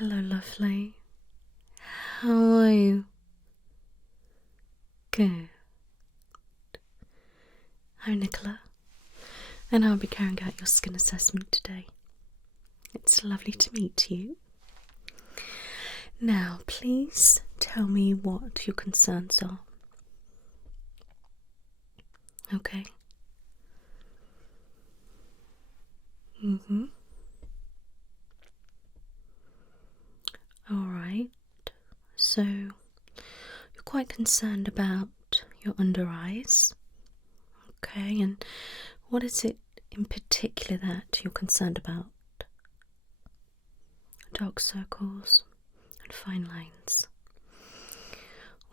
Hello, lovely. How are you? Good. I'm Nicola, and I'll be carrying out your skin assessment today. It's lovely to meet you. Now, please tell me what your concerns are. Okay. Alright. So, you're quite concerned about your under eyes. Okay, and what is it in particular that you're concerned about? Dark circles and fine lines.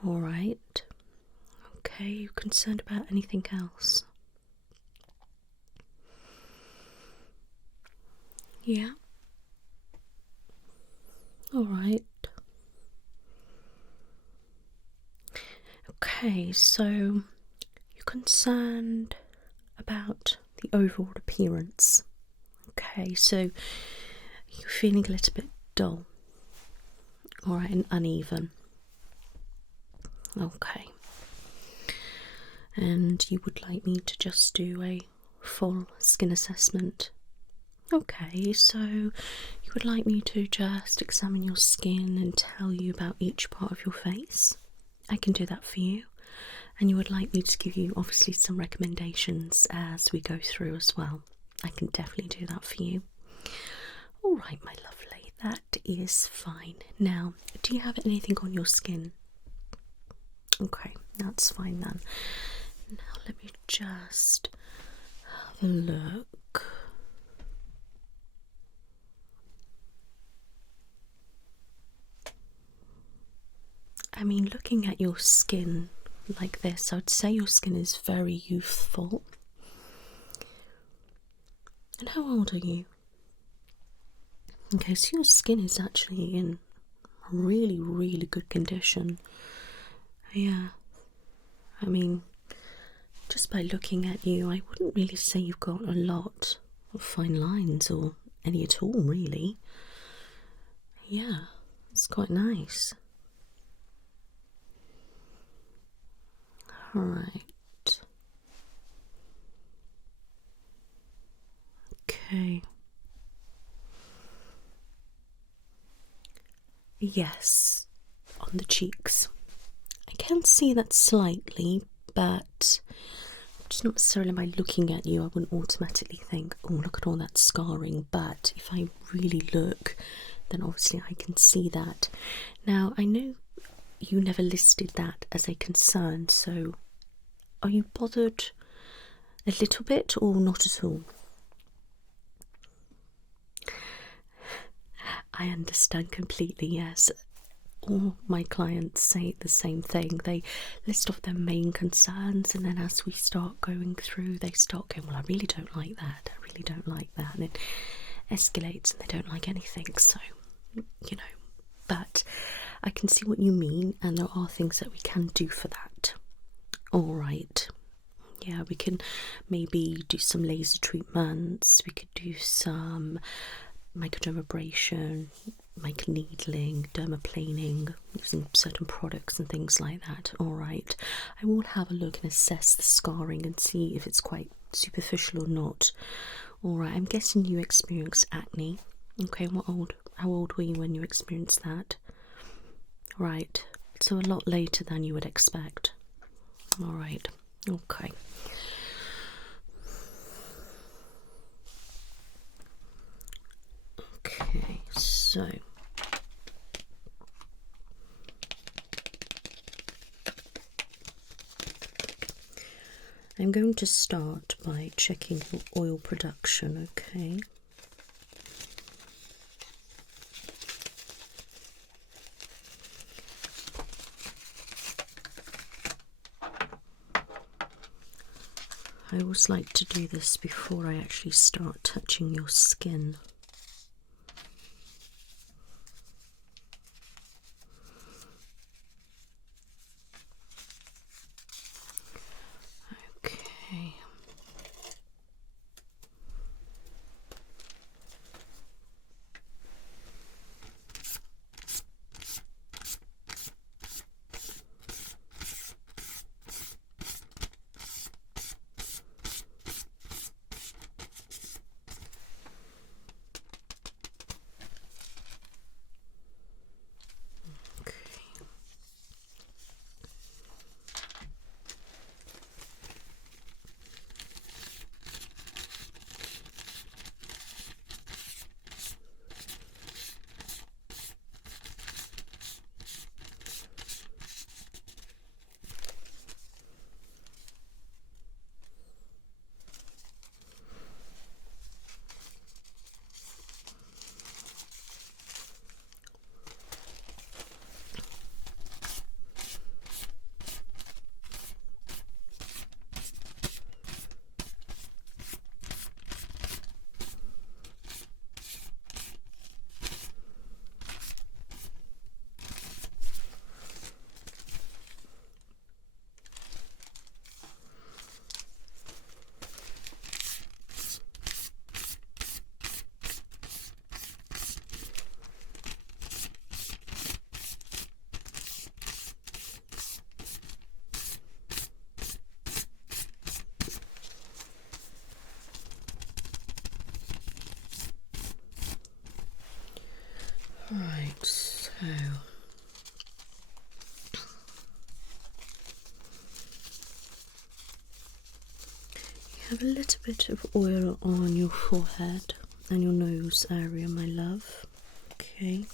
Alright. Okay, you concerned about anything else? Yeah. Alright. Okay, so you're concerned about the overall appearance. Okay, so you're feeling a little bit dull. Alright, and uneven. Okay. And you would like me to just do a full skin assessment? Okay, so you would like me to just examine your skin and tell you about each part of your face? I can do that for you. And you would like me to give you obviously some recommendations as we go through as well? I can definitely do that for you. Alright, my lovely, that is fine. Now, do you have anything on your skin? Okay, that's fine then. Now let me just have a look. I mean, looking at your skin like this, I would say your skin is very youthful. And how old are you? Okay, so your skin is actually in really, really good condition. Yeah. I mean, just by looking at you, I wouldn't really say you've got a lot of fine lines or any at all, really. Yeah, it's quite nice. Alright. Okay. Yes, on the cheeks. I can see that slightly, but just not necessarily by looking at you, I wouldn't automatically think, oh, look at all that scarring. But if I really look, then obviously I can see that. Now, I know you never listed that as a concern, so are you bothered a little bit or not at all? I understand completely, yes. All my clients say the same thing. They list off their main concerns, and then as we start going through, they start going, well, I really don't like that, I really don't like that, and it escalates and they don't like anything. So, you know, but I can see what you mean, and there are things that we can do for that. Alright. Yeah, we can maybe do some laser treatments, we could do some microdermabrasion, microneedling, dermaplaning, using certain products and things like that. Alright, I will have a look and assess the scarring and see if it's quite superficial or not. Alright, I'm guessing you experienced acne. Okay, how old were you when you experienced that? Right, so a lot later than you would expect. Alright, okay. Okay, so I'm going to start by checking your oil production, okay? I always like to do this before I actually start touching your skin. Okay. You have a little bit of oil on your forehead and your nose area, my love. Okay,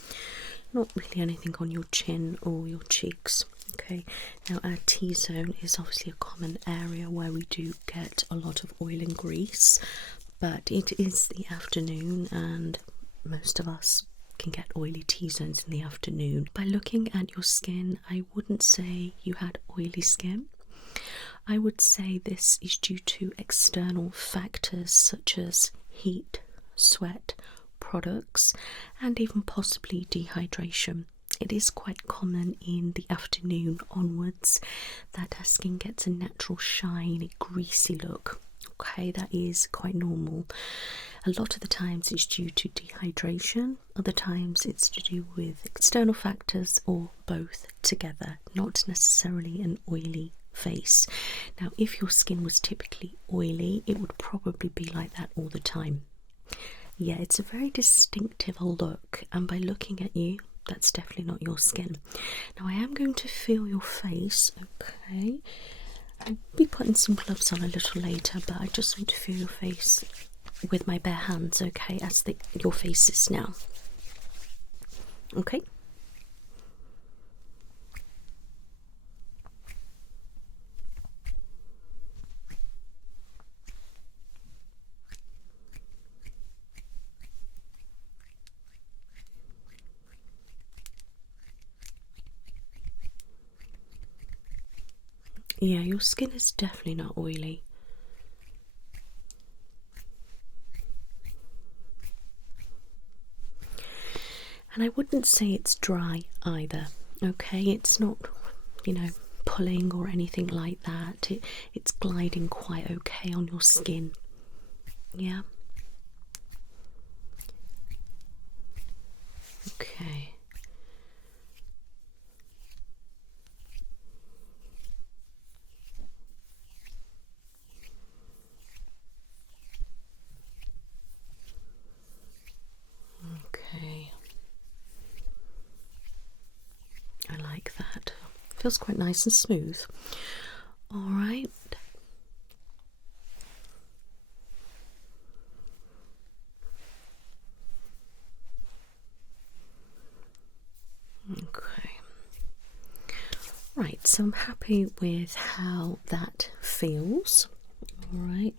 not really anything on your chin or your cheeks. Okay, now our T-zone is obviously a common area where we do get a lot of oil and grease, but it is the afternoon and most of us can get oily T-zones in the afternoon. By looking at your skin, I wouldn't say you had oily skin. I would say this is due to external factors such as heat, sweat, products, and even possibly dehydration. It is quite common in the afternoon onwards that our skin gets a natural shiny, greasy look. Okay, that is quite normal. A lot of the times it's due to dehydration, other times it's to do with external factors or both together, not necessarily an oily face. Now, if your skin was typically oily, it would probably be like that all the time. Yeah, it's a very distinctive look, and by looking at you, that's definitely not your skin. Now, I am going to feel your face, okay? I'll be putting some gloves on a little later, but I just want to feel your face with my bare hands, okay, as your face is now. Okay? Yeah, your skin is definitely not oily. And I wouldn't say it's dry either, okay? It's not, pulling or anything like that. It's gliding quite okay on your skin. Yeah? Okay. Okay. I like that. Feels quite nice and smooth. All right. Okay. Right, so I'm happy with how that feels. All right.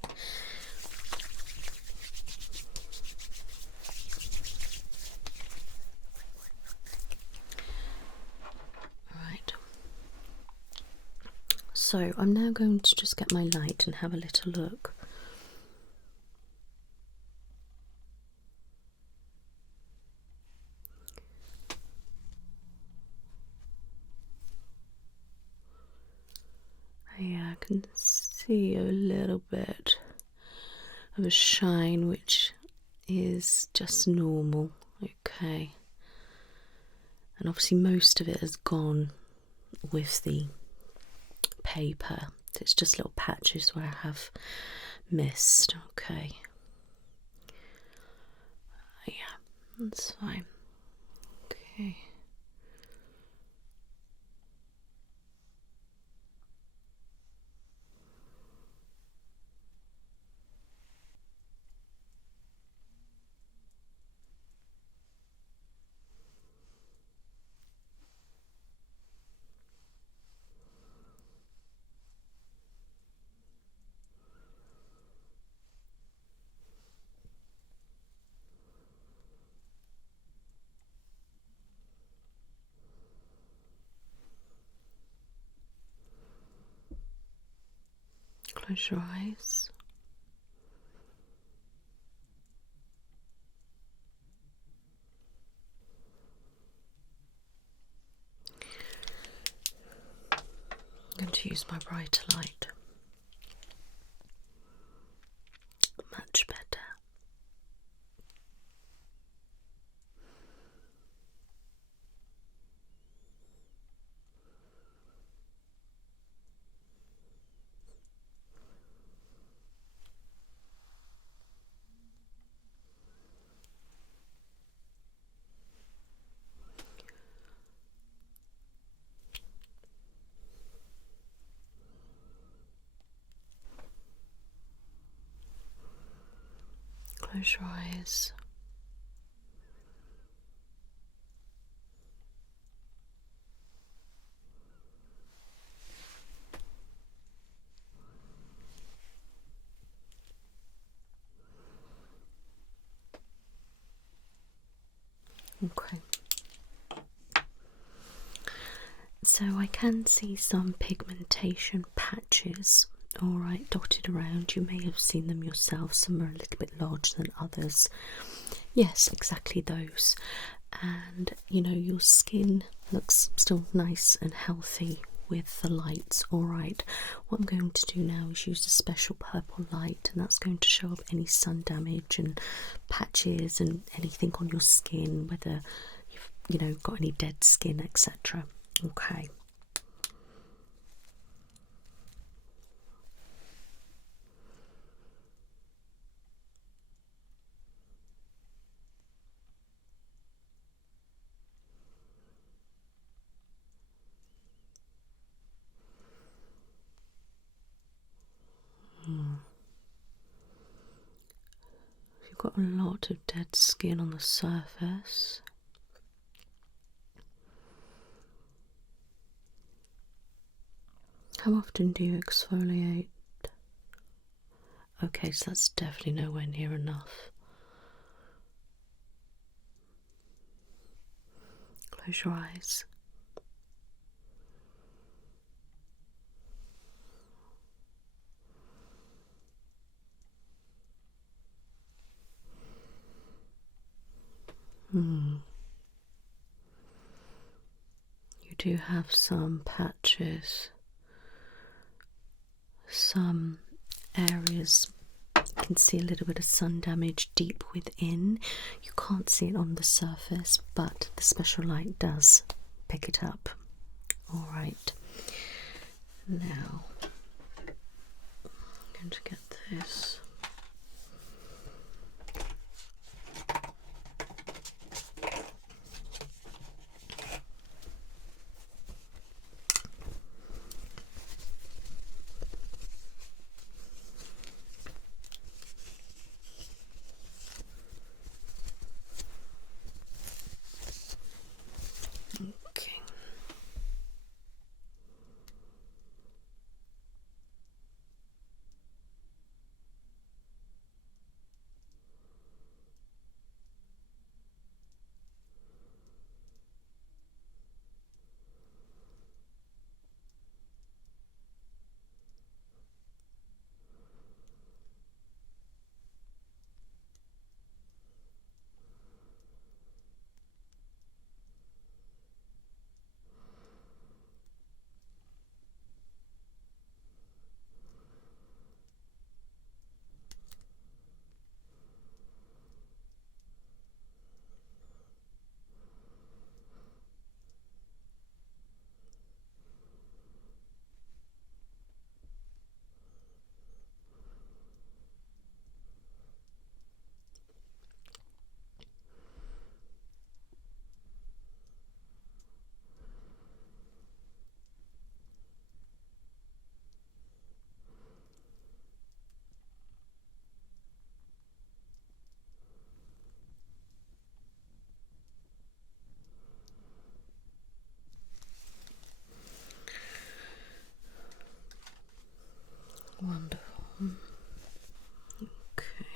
So I'm now going to just get my light and have a little look. Yeah, I can see a little bit of a shine, which is just normal. Okay. And obviously most of it has gone with the paper. It's just little patches where I have missed. Okay. Yeah, that's fine. Okay. Close your eyes. I'm going to use my brighter light. Much better. Close your eyes. Okay. So I can see some pigmentation patches, alright, dotted around. You may have seen them yourself. Some are a little bit larger than others. Yes, exactly those. And you know, your skin looks still nice and healthy with the lights, alright. What I'm going to do now is use a special purple light, and that's going to show up any sun damage and patches and anything on your skin, whether you've got any dead skin, etc. Okay. You've got a lot of dead skin on the surface. How often do you exfoliate? Okay, so that's definitely nowhere near enough. Close your eyes. You do have some patches, some areas. You can see a little bit of sun damage deep within. You can't see it on the surface, but the special light does pick it up. Alright, now I'm going to get this. Okay. Wonderful. Okay.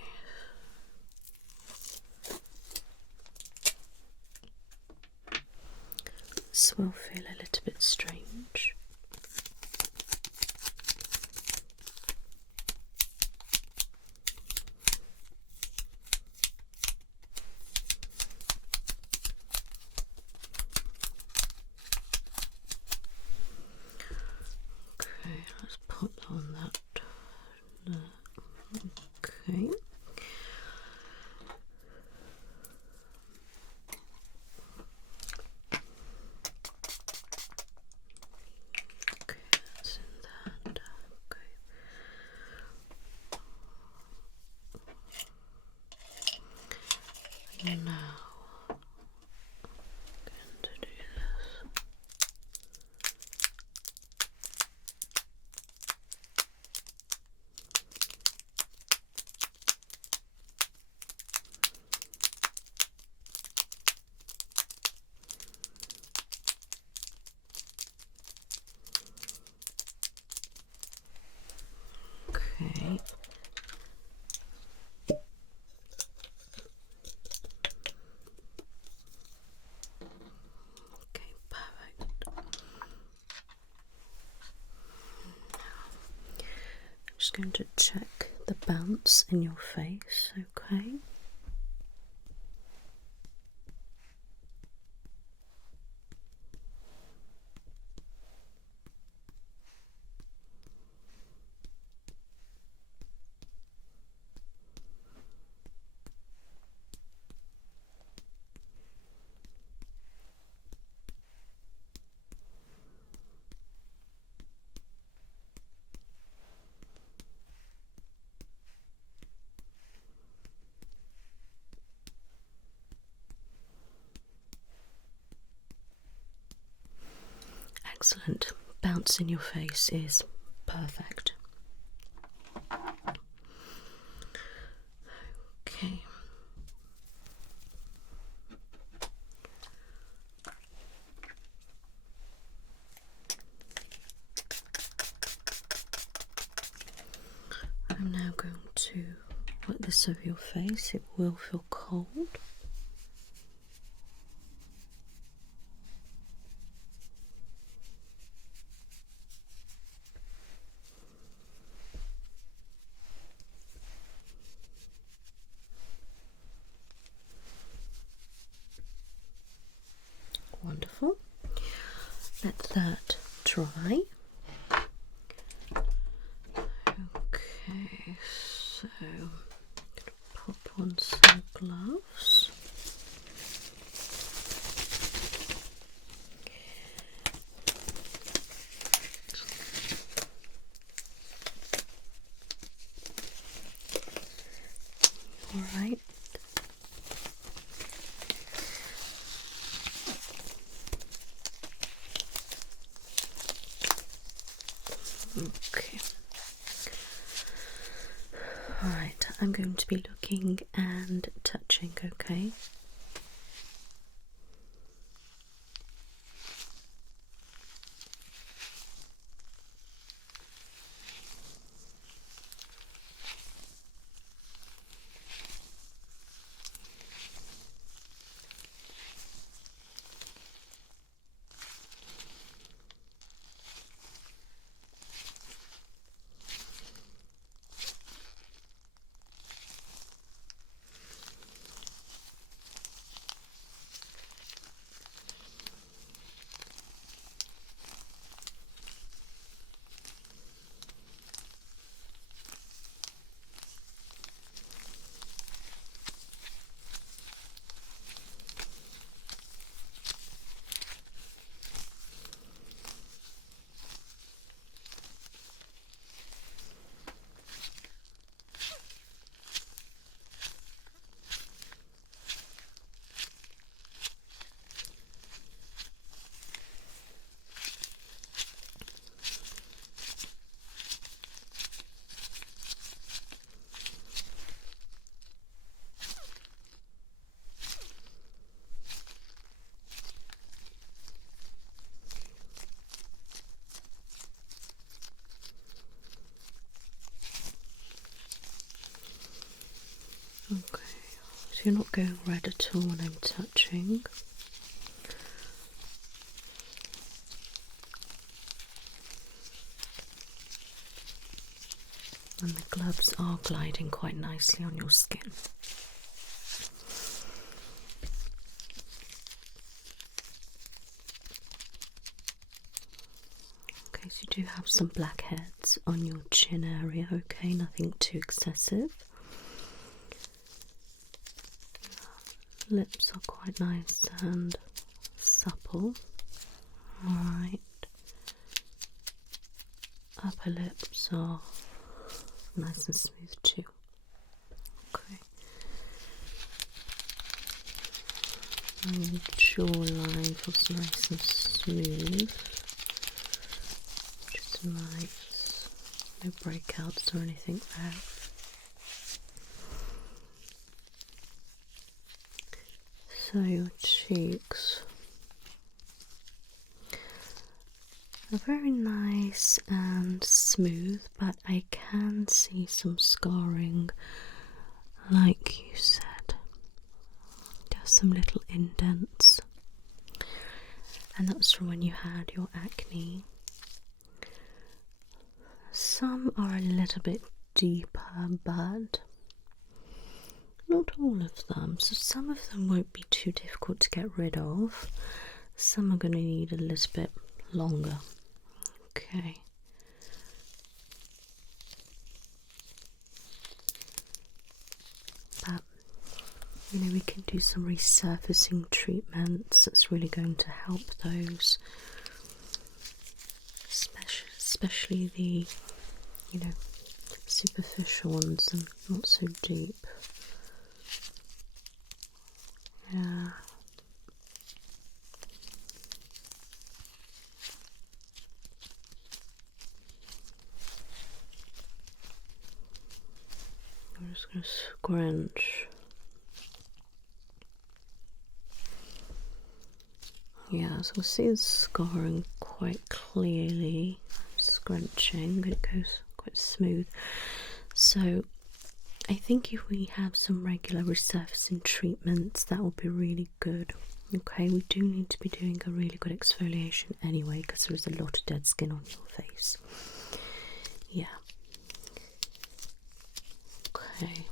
This will feel a little bit strange. Okay, let's put on that. Okay. Okay, that's in that. Okay. And now I'm going to do this. just going to check the bounce in your face, okay? Excellent. Bounce in your face is perfect. Okay. I'm now going to put this over your face. It will feel cold. Wonderful. Let that dry. Okay, so I'm going to pop on some gloves. All right. Okay. Alright, I'm going to be looking and touching, okay? Okay, so you're not going red at all when I'm touching. And the gloves are gliding quite nicely on your skin. Okay, so you do have some blackheads on your chin area, okay, nothing too excessive. Lips are quite nice and supple. Alright. Upper lips are nice and smooth too. Okay. And jawline feels nice and smooth. Which is nice. No breakouts or anything there. So your cheeks are very nice and smooth, but I can see some scarring, like you said. There's some little indents, and that's from when you had your acne. Some are a little bit deeper, but not all of them. So some of them won't be too difficult to get rid of. Some are going to need a little bit longer. Okay. But, you know, we can do some resurfacing treatments. That's really going to help those. Especially the, you know, superficial ones and not so deep. Yeah. I'm just going to scrunch. Yeah, so we'll see the scarring quite clearly. Scrunching, but it goes quite smooth. So I think if we have some regular resurfacing treatments, that will be really good. Okay, we do need to be doing a really good exfoliation anyway, because there is a lot of dead skin on your face. Yeah. Okay.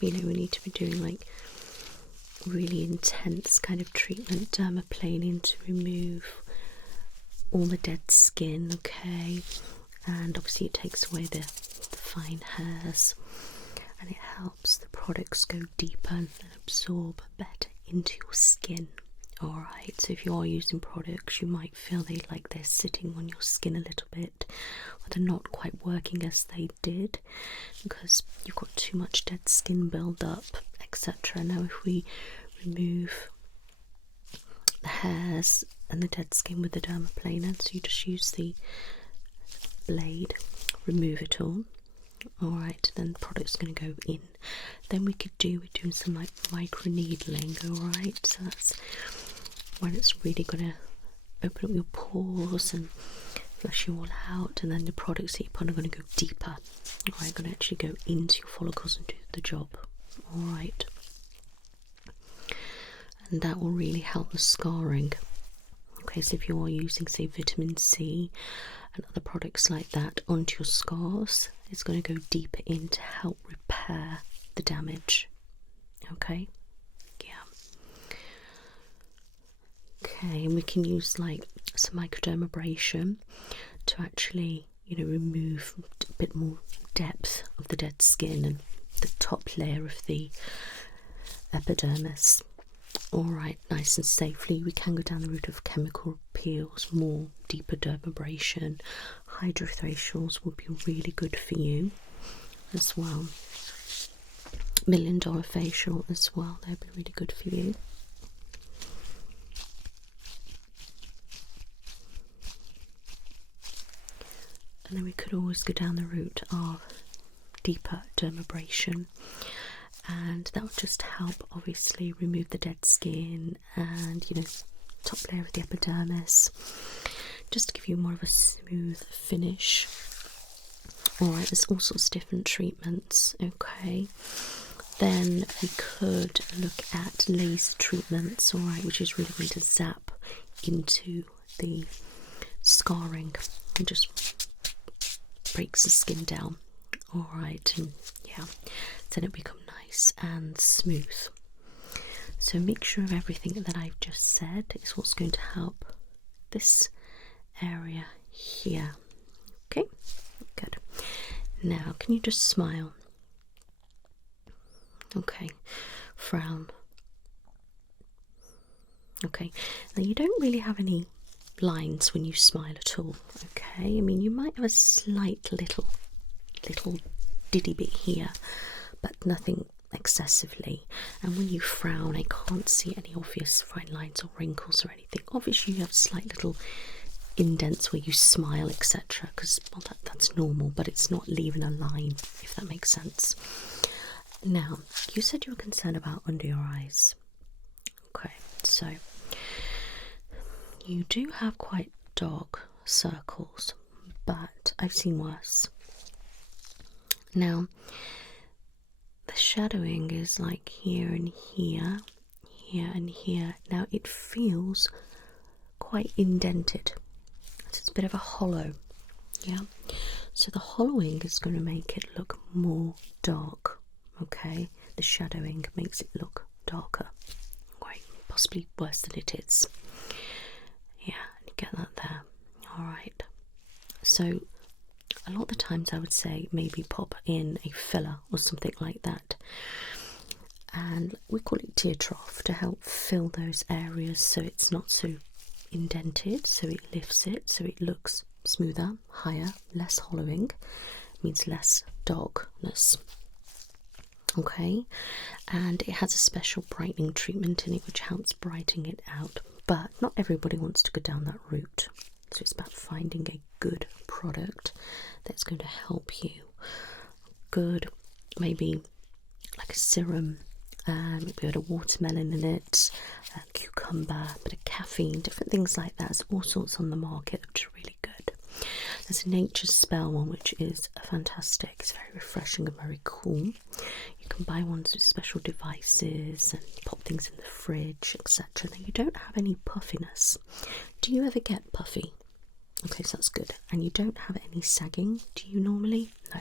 You know, we need to be doing like really intense kind of treatment, dermaplaning, to remove all the dead skin, okay? And obviously it takes away the fine hairs, and it helps the products go deeper and absorb better into your skin. Alright, so if you are using products, you might feel they're sitting on your skin a little bit, or they're not quite working as they did because you've got too much dead skin build up, etc. Now if we remove the hairs and the dead skin with the dermaplaner, so you just use the blade, remove it all. Alright, then the product's going to go in. Then we're doing some like micro needling. Alright, so that's when it's really going to open up your pores and flush you all out, and then the products that you put are going to go deeper. Alright, going to actually go into your follicles and do the job. Alright, and that will really help the scarring. Okay, so if you are using, say, vitamin C and other products like that onto your scars, it's going to go deeper in to help repair the damage. Okay, yeah. Okay, and we can use like some microdermabrasion to actually, you know, remove a bit more depth of the dead skin and the top layer of the epidermis. Alright, nice and safely. We can go down the route of chemical peels, more deeper dermabrasion. Hydrofacials would be really good for you as well. $1 million facial as well, they'd be really good for you. And then we could always go down the route of deeper dermabrasion, and that would just help obviously remove the dead skin and, you know, top layer of the epidermis, just to give you more of a smooth finish. Alright, there's all sorts of different treatments. Okay, then we could look at laser treatments, alright, which is really going to zap into the scarring and just breaks the skin down. Alright, and yeah, then it becomes nice and smooth. So a mixture of everything that I've just said is what's going to help this area here. Okay, good. Now can you just smile? Okay, frown. Okay, now you don't really have any lines when you smile at all. Okay, I mean you might have a slight little diddy bit here, but nothing excessively. And when you frown, I can't see any obvious fine lines or wrinkles or anything. Obviously you have slight little indents where you smile, etc., because, well, that's normal, but it's not leaving a line, if that makes sense. Now, you said you were concerned about under your eyes. Okay, so you do have quite dark circles, but I've seen worse. Now, the shadowing is like here and here, here and here. Now, it feels quite indented. It's bit of a hollow. Yeah, so the hollowing is going to make it look more dark. Okay, the shadowing makes it look darker. Right, possibly worse than it is. Yeah, you get that there. Alright, so a lot of the times I would say maybe pop in a filler or something like that, and we call it tear trough, to help fill those areas so it's not so indented, so it lifts it so it looks smoother, higher, less hollowing, means less darkness. Okay, and it has a special brightening treatment in it which helps brighten it out, but not everybody wants to go down that route, so it's about finding a good product that's going to help you. Good, maybe like a serum, maybe with a watermelon in it, a cucumber, a bit of caffeine, different things like that. There's all sorts on the market which are really good. There's a Nature's Spell one which is fantastic. It's very refreshing and very cool. You can buy ones with special devices and pop things in the fridge, etc. Now you don't have any puffiness. Do you ever get puffy? Okay, so that's good. And you don't have any sagging, do you normally? No.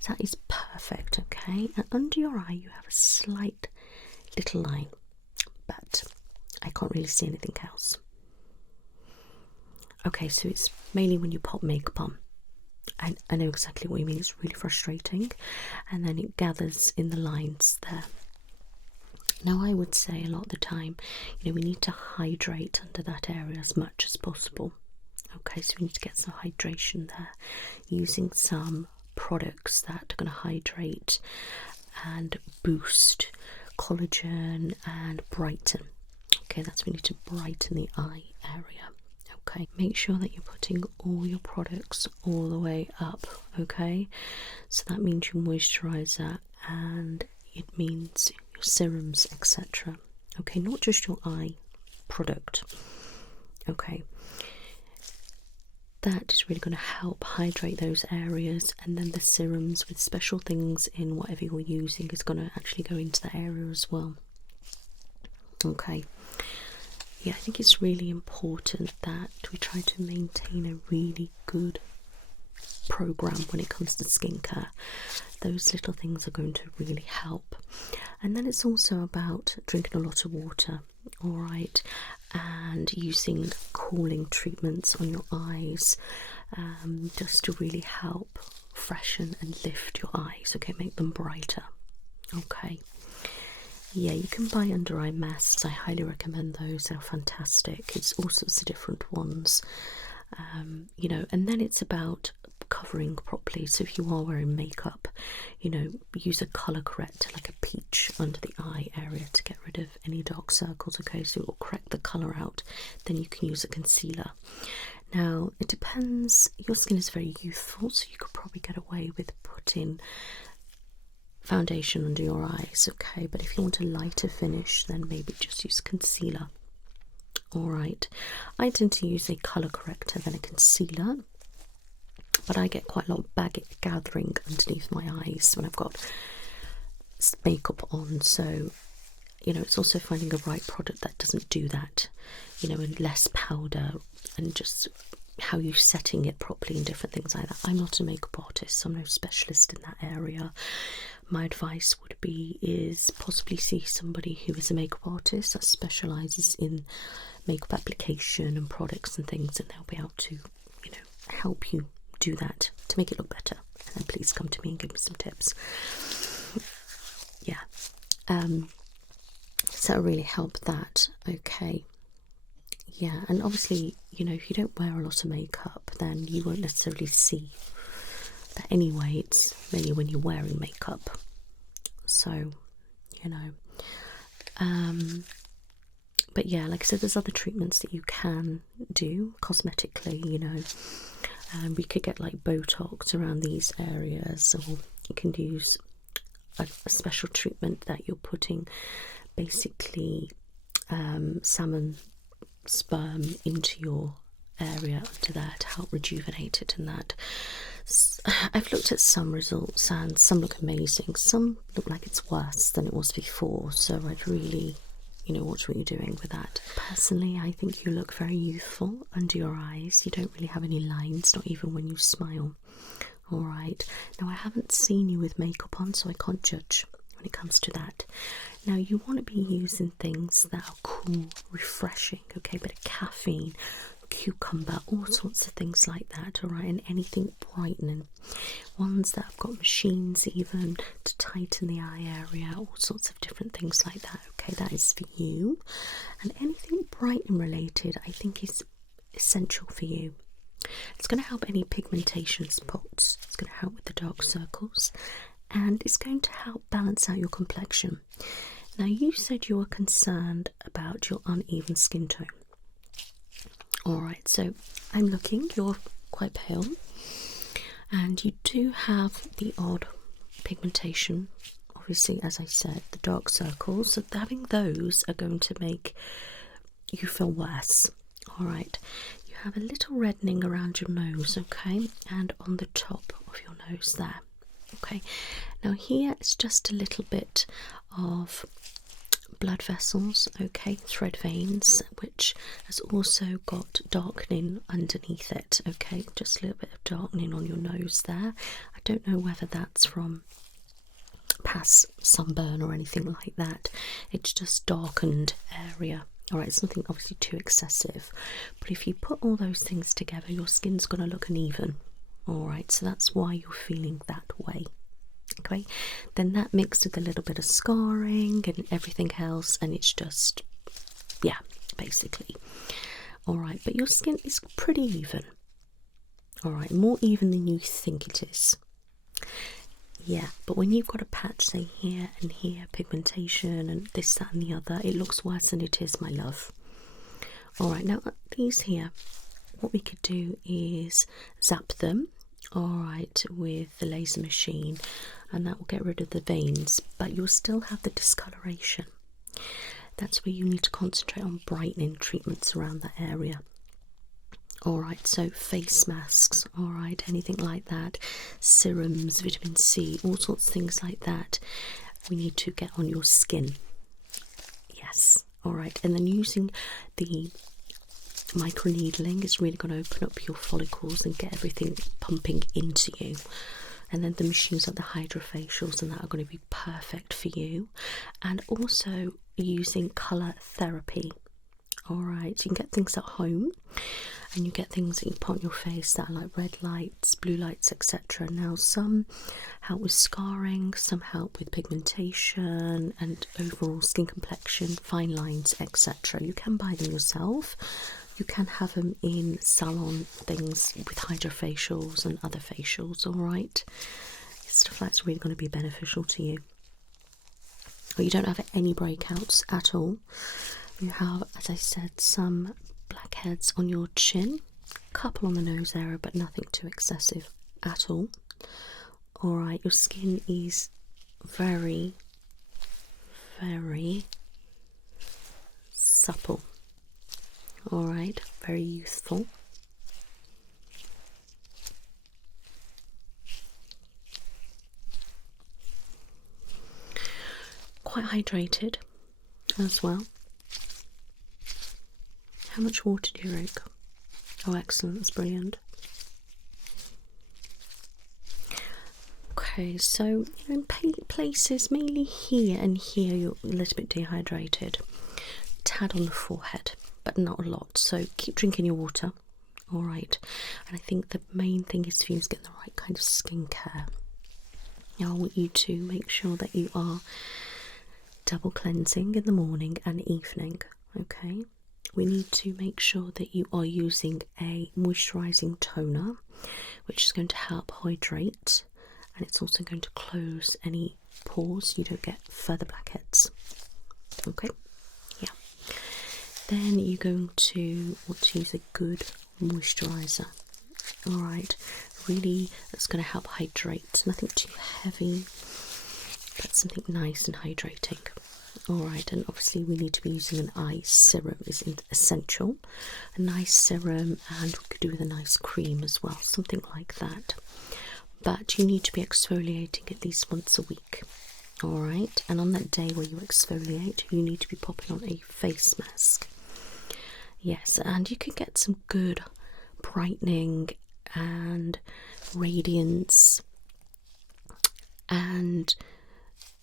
So that is perfect, okay? And under your eye you have a slight little line, but I can't really see anything else. Okay, so it's mainly when you pop makeup on. I know exactly what you mean, it's really frustrating. And then it gathers in the lines there. Now I would say a lot of the time, we need to hydrate under that area as much as possible. Okay, so we need to get some hydration there, using some products that are going to hydrate and boost collagen and brighten. Okay, that's we need to brighten the eye area. Okay, make sure that you're putting all your products all the way up. Okay, so that means your moisturizer and it means your serums, etc. Okay, not just your eye product. Okay, that is really going to help hydrate those areas, and then the serums with special things in whatever you're using is going to actually go into that area as well. Okay, yeah, I think it's really important that we try to maintain a really good program when it comes to skincare. Those little things are going to really help. And then it's also about drinking a lot of water, alright, and using cooling treatments on your eyes, just to really help freshen and lift your eyes, okay, make them brighter. Okay, yeah, you can buy under eye masks. I highly recommend those. They're fantastic. It's all sorts of different ones, and then it's about covering properly. So if you are wearing makeup, use a colour corrector like a peach under the eye area to get rid of any dark circles. Okay, so it will correct the colour out. Then you can use a concealer. Now it depends, your skin is very youthful, so you could probably get away with putting foundation under your eyes, okay, but if you want a lighter finish, then maybe just use concealer. Alright, I tend to use a colour corrector than a concealer, but I get quite a lot of baggage gathering underneath my eyes when I've got makeup on, so it's also finding a right product that doesn't do that, and less powder, and just how you're setting it properly and different things like that. I'm not a makeup artist, so I'm no specialist in that area. My advice would be is possibly see somebody who is a makeup artist that specialises in makeup application and products and things, and they'll be able to help you do that to make it look better. And then please come to me and give me some tips. Yeah, so it'll really help that. Okay, yeah, and obviously if you don't wear a lot of makeup, then you won't necessarily see that anyway. It's mainly when you're wearing makeup, so but yeah, like I said, there's other treatments that you can do cosmetically. We could get like Botox around these areas, or you can use a special treatment that you're putting basically salmon sperm into your area under there to help rejuvenate it. And that I've looked at some results and some look amazing, some look like it's worse than it was before, so I'd really you know, watch what you're doing with that. Personally, I think you look very youthful under your eyes. You don't really have any lines, not even when you smile. Alright, now I haven't seen you with makeup on, so I can't judge when it comes to that. Now you want to be using things that are cool, refreshing, okay, bit of caffeine, cucumber, all sorts of things like that, alright, and anything brightening. Ones that have got machines even to tighten the eye area, all sorts of different things like that, okay, that is for you. And anything brightening related I think is essential for you. It's going to help any pigmentation spots, it's going to help with the dark circles, and it's going to help balance out your complexion. Now you said you were concerned about your uneven skin tone. Alright, so I'm looking, you're quite pale, and you do have the odd pigmentation. Obviously, as I said, the dark circles, so having those are going to make you feel worse. Alright, you have a little reddening around your nose, okay, and on the top of your nose there. Okay, now here it's just a little bit of blood vessels, okay, thread veins, which has also got darkening underneath it, okay, just a little bit of darkening on your nose there. I don't know whether that's from past sunburn or anything like that, it's just darkened area. Alright, it's nothing obviously too excessive, but if you put all those things together, your skin's going to look uneven. Alright, so that's why you're feeling that way. Okay, then that mixed with a little bit of scarring and everything else, and it's just, yeah, basically. Alright, but your skin is pretty even. Alright, more even than you think it is. Yeah, but when you've got a patch, say here and here, pigmentation and this, that and the other, it looks worse than it is, my love. Alright, now these here, what we could do is zap them, alright, with the laser machine, and that will get rid of the veins, but you'll still have the discoloration. That's where you need to concentrate on brightening treatments around that area. Alright, so face masks, alright, anything like that, serums, vitamin C, all sorts of things like that, we need to get on your skin. Yes, alright, and then using the microneedling is really going to open up your follicles and get everything pumping into you. And then the machines like the hydrofacials and that are going to be perfect for you. And also using colour therapy. Alright, so you can get things at home, and you get things that you put on your face that are like red lights, blue lights, etc. Now some help with scarring, some help with pigmentation and overall skin complexion, fine lines, etc. You can buy them yourself. You can have them in salon things with hydrofacials and other facials, alright? Stuff that's really going to be beneficial to you. Or you don't have any breakouts at all. You have, as I said, some blackheads on your chin, a couple on the nose area, but nothing too excessive at all. Alright, your skin is very, very supple. Alright, very youthful. Quite hydrated as well. How much water do you drink? Oh, excellent, that's brilliant. Okay, so in places, mainly here and here, you're a little bit dehydrated. Tad on the forehead, but not a lot, so keep drinking your water. Alright, and I think the main thing is for you to get the right kind of skincare. Now I want you to make sure that you are double cleansing in the morning and evening, okay? We need to make sure that you are using a moisturising toner, which is going to help hydrate, and it's also going to close any pores, you don't get further blackheads. Okay, yeah. Then you're going to want to use a good moisturiser. Alright, really that's going to help hydrate, nothing too heavy, but something nice and hydrating. Alright, and obviously we need to be using an eye serum, is essential. A nice serum, and we could do with a nice cream as well, something like that. But you need to be exfoliating at least once a week. Alright, and on that day where you exfoliate, you need to be popping on a face mask. Yes, and you can get some good brightening and radiance and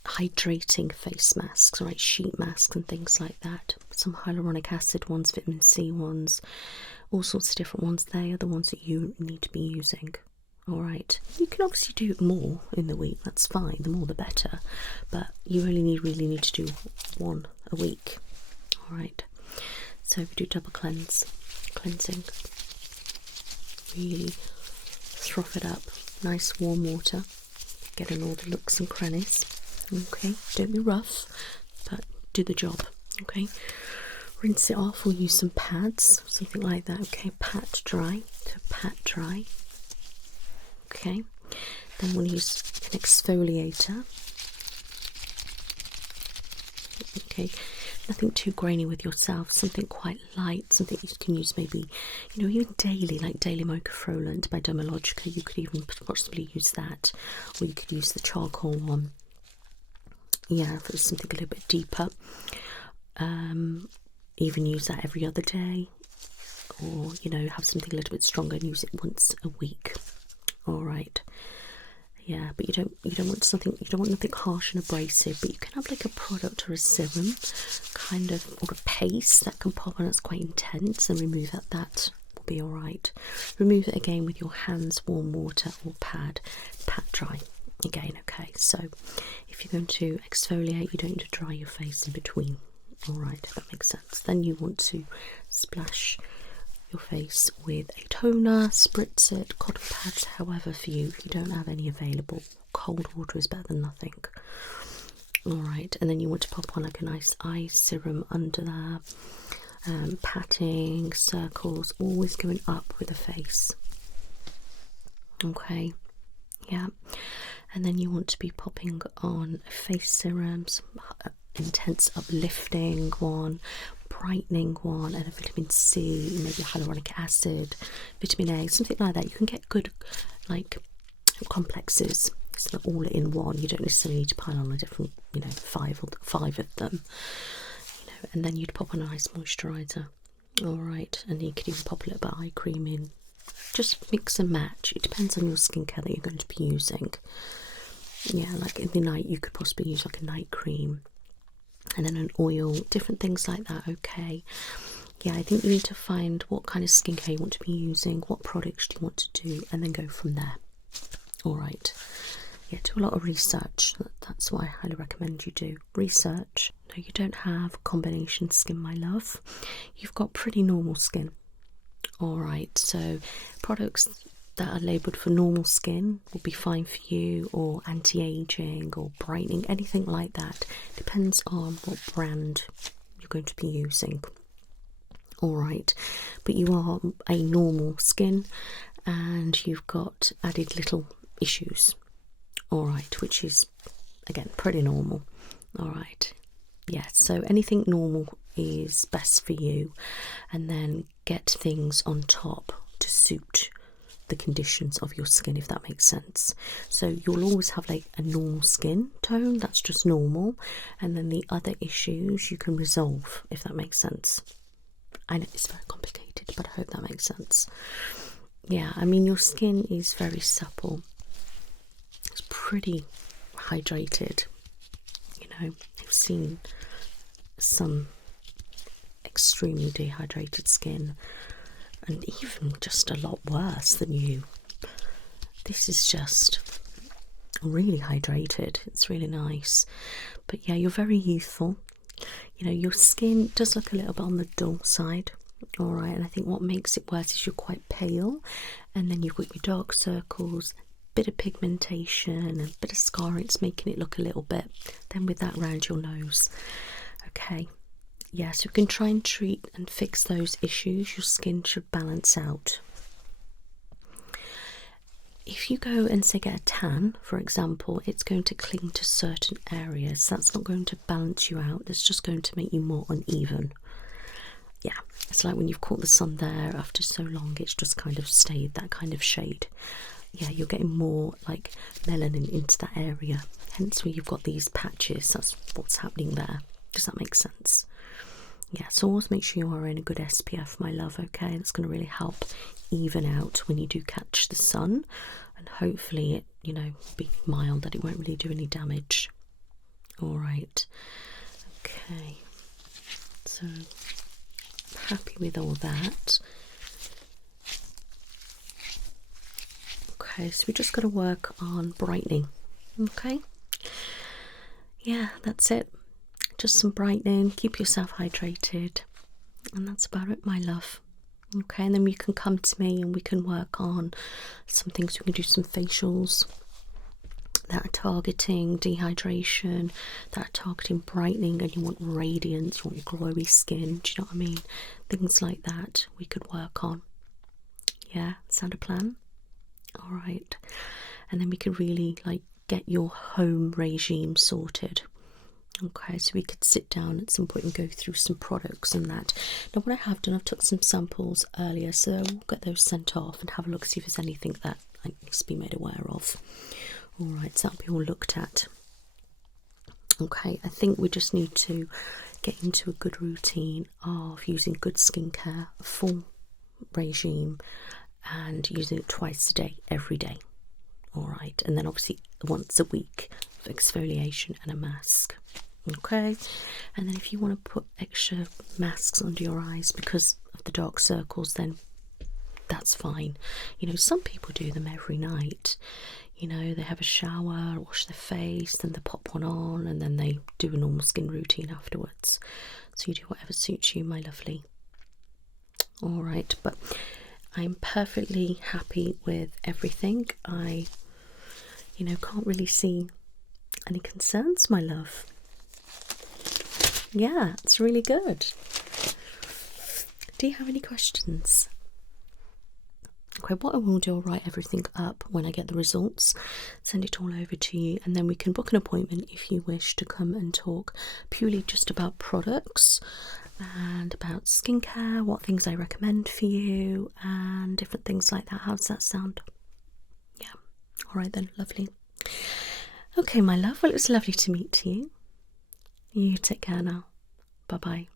hydrating face masks, right? Sheet masks and things like that. Some hyaluronic acid ones, vitamin C ones, all sorts of different ones. They are the ones that you need to be using. Alright, you can obviously do more in the week, that's fine, the more the better, but you really need to do one a week. Alright, so we do double cleansing, really froth it up, nice warm water, getting all the nooks and crannies. Okay, don't be rough, but do the job. Okay, rinse it off, we'll use some pads, something like that. Okay, pat dry, okay, then we'll use an exfoliator. Okay, nothing too grainy with yourself, something quite light, something you can use maybe, you know, even daily, like Daily Mocha Frolant by Dermatologist. You could even possibly use that, or you could use the charcoal one. Yeah, if it's something a little bit deeper. Even use that every other day, or you know, have something a little bit stronger and use it once a week. All right. Yeah, but you don't want nothing harsh and abrasive, but you can have like a product or a serum kind of, or a paste that can pop on that's quite intense, and remove that. That will be all right. Remove it again with your hands, warm water or pat dry again. Okay, so if you're going to exfoliate, you don't need to dry your face in between. All right, if that makes sense. Then you want to splash your face with a toner, spritz it, cotton pads, however for you. If you don't have any available, cold water is better than nothing. Alright, and then you want to pop on like a nice eye serum under there, patting, circles, always going up with the face. Okay, yeah, and then you want to be popping on face serums, intense uplifting one, brightening one, and a vitamin C, maybe hyaluronic acid, vitamin A, something like that. You can get good like complexes. It's not all in one. You don't necessarily need to pile on a different, you know, five of them. You know, and then you'd pop on a nice moisturiser. All right, and you could even pop a little bit of eye cream in. Just mix and match. It depends on your skincare that you're going to be using. Yeah, like in the night you could possibly use like a night cream, and then an oil, different things like that. Okay, yeah, I think you need to find what kind of skincare you want to be using, what products do you want to do, and then go from there. All right, yeah, do a lot of research. That's what I highly recommend you do. Research. No, you don't have combination skin, my love. You've got pretty normal skin. All right, so products that are labelled for normal skin will be fine for you, or anti-aging or brightening, anything like that. Depends on what brand you're going to be using. All right, but you are a normal skin and you've got added little issues. All right, which is again pretty normal. All right, yeah, so anything normal is best for you, and then get things on top to suit the conditions of your skin, if that makes sense. So you'll always have like a normal skin tone, that's just normal, and then the other issues you can resolve, if that makes sense. I know it's very complicated, but I hope that makes sense. Yeah, I mean, your skin is very supple, it's pretty hydrated, you know. I've seen some extremely dehydrated skin, and even just a lot worse than you. This is just really hydrated. It's really nice. But yeah, you're very youthful. You know, your skin does look a little bit on the dull side. All right, and I think what makes it worse is you're quite pale, and then you've got your dark circles, bit of pigmentation, and a bit of scarring. It's making it look a little bit. Then with that round your nose. Okay. Yeah, so we can try and treat and fix those issues. Your skin should balance out. If you go and say get a tan, for example, it's going to cling to certain areas. That's not going to balance you out. It's just going to make you more uneven. Yeah, it's like when you've caught the sun there after so long, it's just kind of stayed that kind of shade. yeah, you're getting more like melanin into that area, hence where you've got these patches. That's what's happening there. Does that make sense? Yeah, so always make sure you are in a good SPF, my love, okay? That's going to really help even out when you do catch the sun, and hopefully it, you know, be mild, that it won't really do any damage. All right, okay, so happy with all that. Okay, so we just got to work on brightening. Okay, yeah, that's it. Just some brightening, keep yourself hydrated, and that's about it, my love. Okay, and then you can come to me and we can work on some things. We can do some facials that are targeting dehydration, that are targeting brightening, and you want radiance, you want your glowy skin, do you know what I mean? Things like that we could work on. Yeah, sound a plan? Alright, and then we could really like get your home regime sorted. Okay, so we could sit down at some point and go through some products and that. Now what I have done, I've took some samples earlier, so we'll get those sent off and have a look, see if there's anything that needs to be made aware of. Alright, so that'll be all looked at. Okay, I think we just need to get into a good routine of using good skincare, a full regime, and using it twice a day, every day. Alright, and then obviously once a week of exfoliation and a mask. Okay, and then if you want to put extra masks under your eyes because of the dark circles, then that's fine. You know, some people do them every night. You know, they have a shower, wash their face, then they pop one on, and then they do a normal skin routine afterwards. So you do whatever suits you, my lovely. All right, but I'm perfectly happy with everything. I, you know, can't really see any concerns, my love. Yeah, it's really good. Do you have any questions? Okay, what I will do, I'll write everything up when I get the results, send it all over to you, and then we can book an appointment if you wish to come and talk purely just about products and about skincare, what things I recommend for you, and different things like that. How does that sound? Yeah, all right then, lovely. Okay, my love, well, it was lovely to meet you. You take care now. Bye-bye.